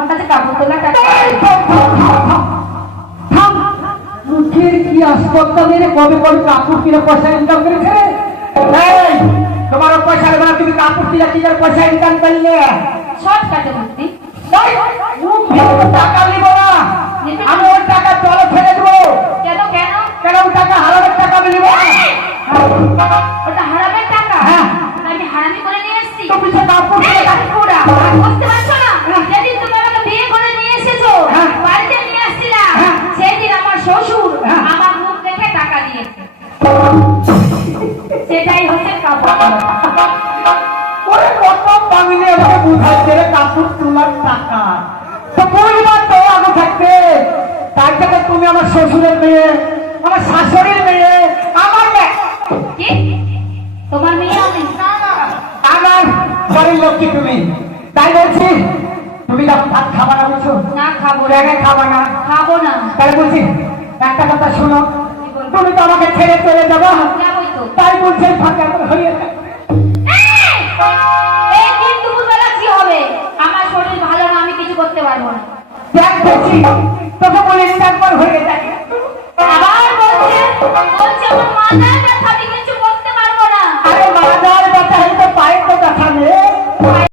আমার কাছে কাপড় তোলা টাকা। মুখের কি আসপত্তা মেরে কবে কবে কাপড় কিনে পয়সা ইনকাম করেছে? তোমার পয়সা লাগবে না, তুমি কাপড় কিনে কি করে পয়সা ইনকাম করলে? শর্টকাটে মুক্তি। টাকা নিব না, আমি ওই টাকা জলে ফেলে দেবো। কেন কেন? কেন? ওই টাকা হারামের টাকা আমি নিব। ওটা হারামের টাকা? হ্যাঁ। আমি হারামি করে নিয়ে এসেছি। তুমি সে কাপড় কিনে পুরা বুঝতে পারছো না? যেদিন তুমি আমাকে বিয়ে করে নিয়ে এসেছো, বাড়িতে নিয়ে আসছিলাম, সেদিন আমার শ্বশুর আমার মুখ দেখে টাকা দিয়েছে। সেটাই হচ্ছে কাপড়। ওরে কত পাগলি আমাকে বুঝাচ্ছে রে কাপড় তোলার টাকা। তো পরিবার তো আগে থাকতে, তার থেকে তুমি আমার শ্বশুরের মেয়ে, আমার শাশুড়ির মেয়ে, আমার মেয়ে। কি? তোমার মেয়ে আমি? আমার বাড়ির লোককে তুমি, তাই বলছি তুমি যখন ভাত খাবা না বলছো না খাবো না। জায়গায় খাবা না, খাবো না। তাই বলছি একটা কথা শোনো, তুমি তো আমাকে ছেড়ে চলে যাবো, যাবোই তো। তাই বলছি ফাঁকা হয়ে যাবে। এই দিন দুপুরবেলা কি হবে? আমার শরীর ভালো না, আমি কিছু করতে পারবো না। দেখ বলছি তোকে বলে একবার হয়ে যায়। আবার বলছে আমার মাথায় ব্যথা, আমি